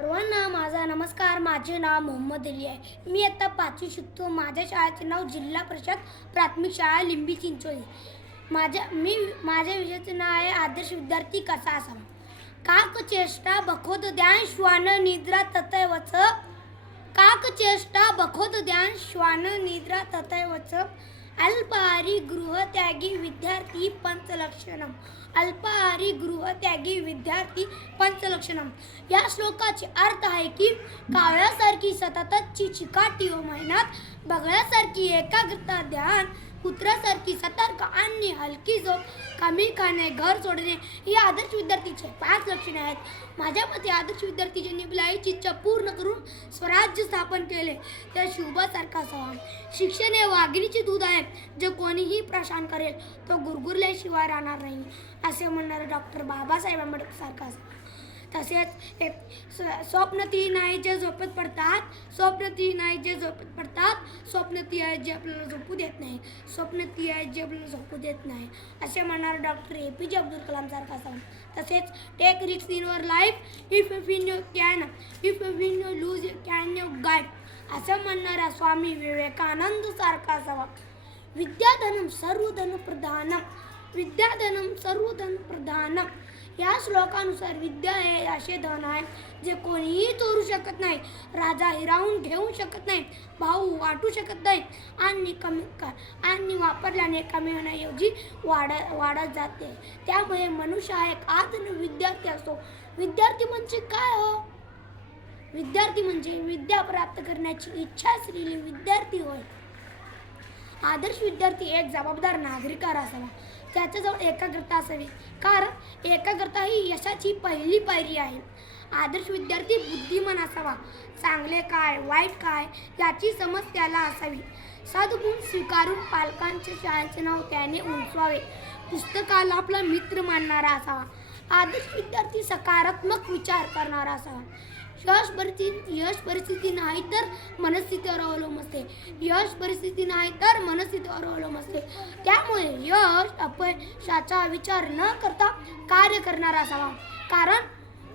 सर्वांना माझा नमस्कार. माझे नाव मोहम्मद अली आहे. मी आता 5वी शिकतो. माझ्या शाळेचे नाव जिल्हा परिषद प्राथमिक शाळा लिंबी चिंचोली. माझ्या विषयाचे नाव आहे आदर्श विद्यार्थी कसा असावा. काक चेष्टा बखोद ध्यान श्वान निद्रा तथैवच. काक चेष्टा बखोद ध्यान श्वान निद्रा तथैवच. अल्पाहारी गृहत्यागी विद्यार्थी पंचलक्षणम. अल्पाहारी गृहत्यागी विद्यार्थी पंचलक्षणम. या श्लोकाचे अर्थ आहे की कावळ्यासारखी सततची चिकाटी व मेहनत, बगळ्यासारखी एकाग्रता, ध्यान, कुत्र्यासारखी सतर्क आणि हलकी झोप, कमी खाणे, घर सोडणे ही आदर्श विद्यार्थीचे 5 लक्षणे आहेत. माझ्या मते आदर्श विद्यार्थी ज्यांनी आपली इच्छा पूर्ण करून स्वराज्य स्थापन केले त्या शिवबासारखा असावा. शिक्षण हे वाघिणीचे दूध आहे, जे कोणीही प्रशान करेल तो गुरगुरल्याशिवाय राहणार नाही असे म्हणणारे डॉक्टर बाबासाहेब आंबेडकर सारखा असावा. तसेच एक स्वप्न ती नाही जे झोपेत पडतात, स्वप्न ती नाही जे झोपेत पडतात, स्वप्न ती आहे जे आपल्याला झोपू देत नाही, स्वप्न ती आहे जे आपल्याला झोपू देत नाही असे म्हणणारे डॉक्टर APJ अब्दुल कलाम सारखा असावा. तसेच take risk in your life, if you win you can, if you win you lose you can you guide असं म्हणणारा स्वामी विवेकानंद सारखा असावा. विद्याधनम सर्वधन प्रधानम. विद्याधनम सर्वधन प्रधानम. या श्लोकानुसार विद्या हे असे धन आहे जे कोणीही चोरू शकत नाही, राजा हिरावून घेऊ शकत नाही, भाऊ वाटू शकत नाही आणि वापरल्याने कमी होण्याऐवजी वाढत जाते. त्यामुळे मनुष्य हा एक आदर्श विद्यार्थी असतो. विद्यार्थी म्हणजे काय हो? विद्यार्थी म्हणजे विद्या प्राप्त करण्याची इच्छा असलेले विद्यार्थी होय. आदर्श विद्यार्थी एक जबाबदार नागरिक असावा. त्याच्याजवळ एकाग्रता असावी, कारण एकाग्रता ही यशाची पहिली पायरी आहे. आदर्श विद्यार्थी बुद्धिमान असावा. चांगले काय वाईट काय याची समज त्याला असावी. सद्गुण स्वीकारून पालकांच्या शाळेचे नाव त्याने उंचवावे. पुस्तकाला आपला मित्र मानणारा असावा. आदर्श विद्यार्थी सकारात्मक विचार करणारा असावा. यश परिस्थिती नाही तर मनस्थितीवर अवलंबून असते. यश परिस्थिती नाही तर मनस्थितीवर अवलंबून असते. त्यामुळे यश अपयशाचा विचार न करता कार्य करणारा असावा. कारण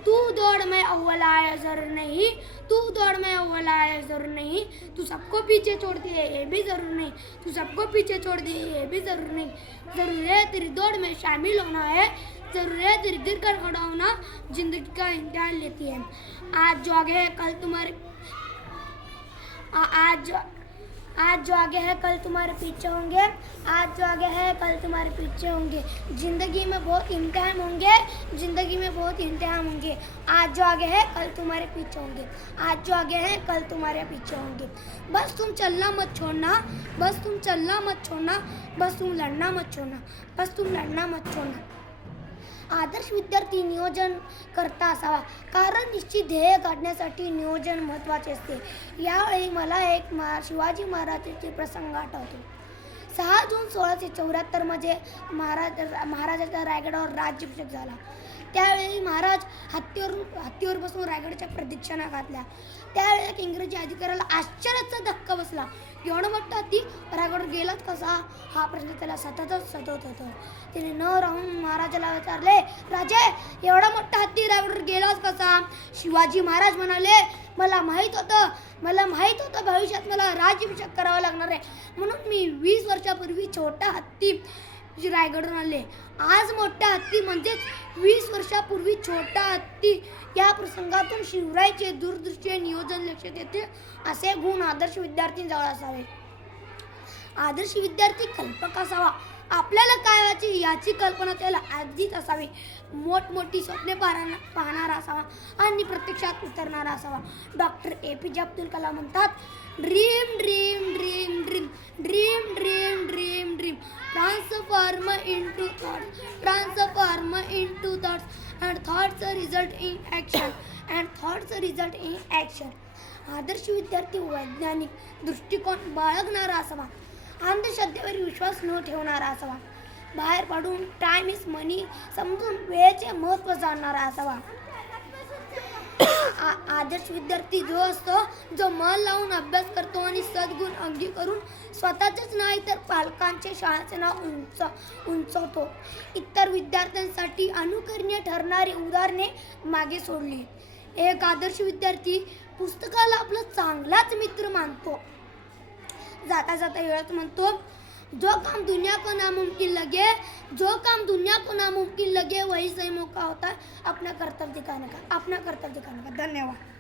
तू दौड़ में अव्वल आया जरूर नहीं, तू दौड़ में अव्वल आया जरूर नहीं, तू सबको पीछे छोड़ दे ये भी जरूर नहीं, तू सबको पीछे छोड़ दे ये भी जरूर नहीं. जरूर है तेरी दौड़ में शामिल होना है, जरूर है तेरी गिर कर खड़ा होना जिंदगी का इम्तिहान लेती है. आज जो आगे है कल तुम्हारे आज जो आगे है कल तुम्हारे पीछे होंगे. आज जो आगे है कल तुम्हारे पीछे होंगे. जिंदगी में बहुत इम्तिहान होंगे, जिंदगी में बहुत इम्तिहान होंगे. आज जो आगे है कल तुम्हारे पीछे होंगे. आज जो आगे है कल तुम्हारे पीछे होंगे. बस तुम चलना मत छोड़ना, बस तुम चलना मत छोड़ना, बस तुम लड़ना मत छोड़ना, बस तुम लड़ना मत छोड़ना. आदर्श विद्यार्थी नियोजन करता असावा, कारण निश्चित ध्येय गाठण्यासाठी नियोजन महत्त्वाचे असते. यावेळी मला एक शिवाजी महाराजांचे प्रसंग आठवतो. 6 जून 1674 मध्ये महाराजाचा रायगडावर राज्याभिषेक झाला. त्यावेळी महाराज हत्तीवर बसून रायगडच्या प्रदक्षिणा घातल्या. त्यावेळी एक इंग्रजी अधिकाऱ्याला आश्चर्याचा धक्का बसला. एवढा मोठा हत्ती रायगडवर गेलाच कसा हा प्रश्न त्याला सतत होता. त्याने न राहून महाराजाला विचारले, राजे एवढा मोठा हत्ती रायगडवर गेलाच कसा? शिवाजी महाराज म्हणाले, मला माहीत होतं भविष्यात मला राज्याभिषेक करावा लागणार आहे, म्हणून मी 20 वर्षापूर्वी छोटा हत्ती रायगडवरून आले. आज मोठा हत्ती म्हणजेच 20 वर्षापूर्वी छोटा हत्ती. या प्रसंगातून शिवरायाचे दूरदृष्टी नियोजन लक्षात येते. असे गुण आदर्श विद्यार्थ्यांजवळ असावे. आदर्श विद्यार्थी कल्पक असावा. आपल्याला काय व्हायचे याची कल्पना त्याला आधीच असावी. मोठमोठी स्वप्ने पाहणारा असावा आणि प्रत्यक्षात उतरणारा असावा. डॉक्टर APJ अब्दुल कलाम म्हणतात, dream dream dream dream dream dream dream dream transform into thoughts, transform into thoughts and thoughts result in action, and thoughts result in action. आदर्श विद्यार्थी वैज्ञानिक दृष्टिकोन बाळगणारा असावा. अंधश्रद्धेवर विश्वास न ठेवणारा असावा. बाहेर पडून टाइम इज मनी समजून वेळेचे महत्त्व जाणणारा असावा. आदर्श विद्यार्थी जो असतो जो मन लावून अभ्यास करतो आणि सद्गुण अंगी करून स्वतःचेच नाही तर पालकांचे शाळेचे नाव उंचवतो. इतर विद्यार्थ्यांसाठी अनुकरणीय ठरणारी उदाहरणे मागे सोडली. एक आदर्श विद्यार्थी पुस्तकाला आपला चांगलाच मित्र मानतो. जाता जाता एवढंच म्हणतो, जो काम दुनिया को नामुमकिन लगे वही सही मौका होता है अपना कर्तव्य दिखाने का. धन्यवाद.